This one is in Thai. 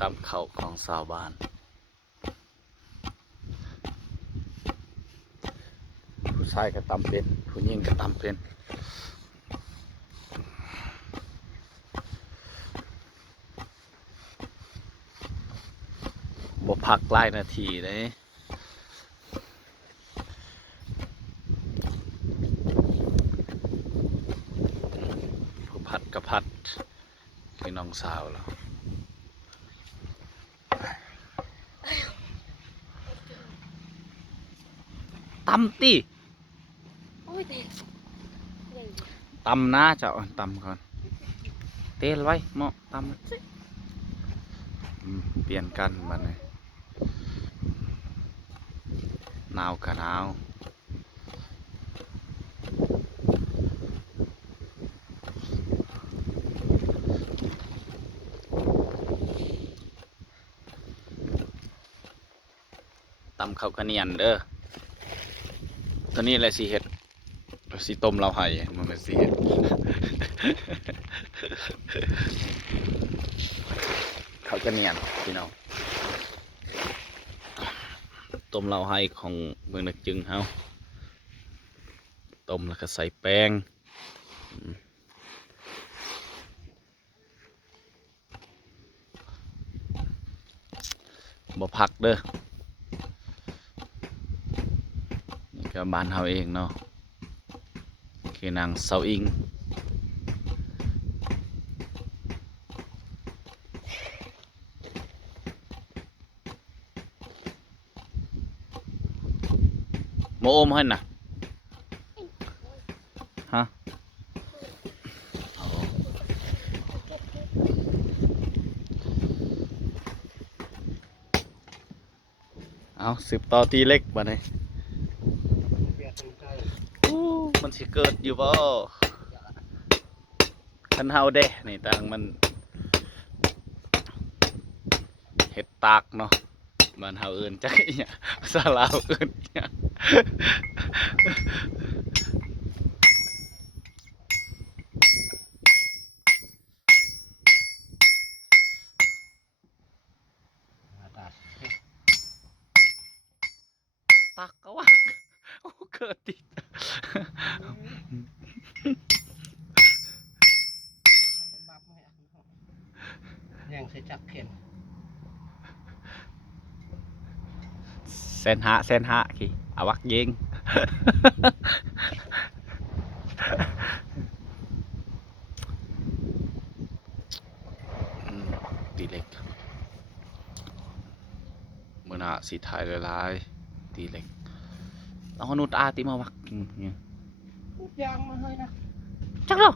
ตำข้าวของชาวบ้านผู้ชายก็ตำเป็นผู้หญิงก็ตำเป็นบ่พักหลายนาทีเลยผู้ผัดก็ผัดคือน้องสาวแล้วตำติตำนะเจ้าตำก่อนเตะไว้เหมาะตำเปลี่ยนกันบัดนี้หนาวกับหนาวตำข้าวกระเนียนเด้อตัวนี้แหละสิเห็ดสิต้มเราให้มันเป็นสิเห็ด ข้าวกระเนียนพี่น้องต้มเราให้ของเมืองนักจึงเฮาต้มแล้วก็ใส่แป้งบ่พักเด้อนี่ก็บ้านเฮาเองเนาะคือนางเสาอิงโมอมให้น่ะฮะเอาสืบต่อตีเล็กมาเลยมันสิเกิดอยู่บ่คันเฮาเด้นี่ต่างมันเห็ดตากเนาะบ้านเฮาเอิ้นจักอีหยังภาษาลาวเอิ้นหยังตักก็ว่าโอ้เกิดติดยังใช้จักเข็มเซนหะขี้อาวักยิงตีเล็กมื่อน่ะสีถ่ายหลายๆตีเล็กเอาหนุดอาติมาวักเนี่ย ยางมาเลยนะ จักเนาะ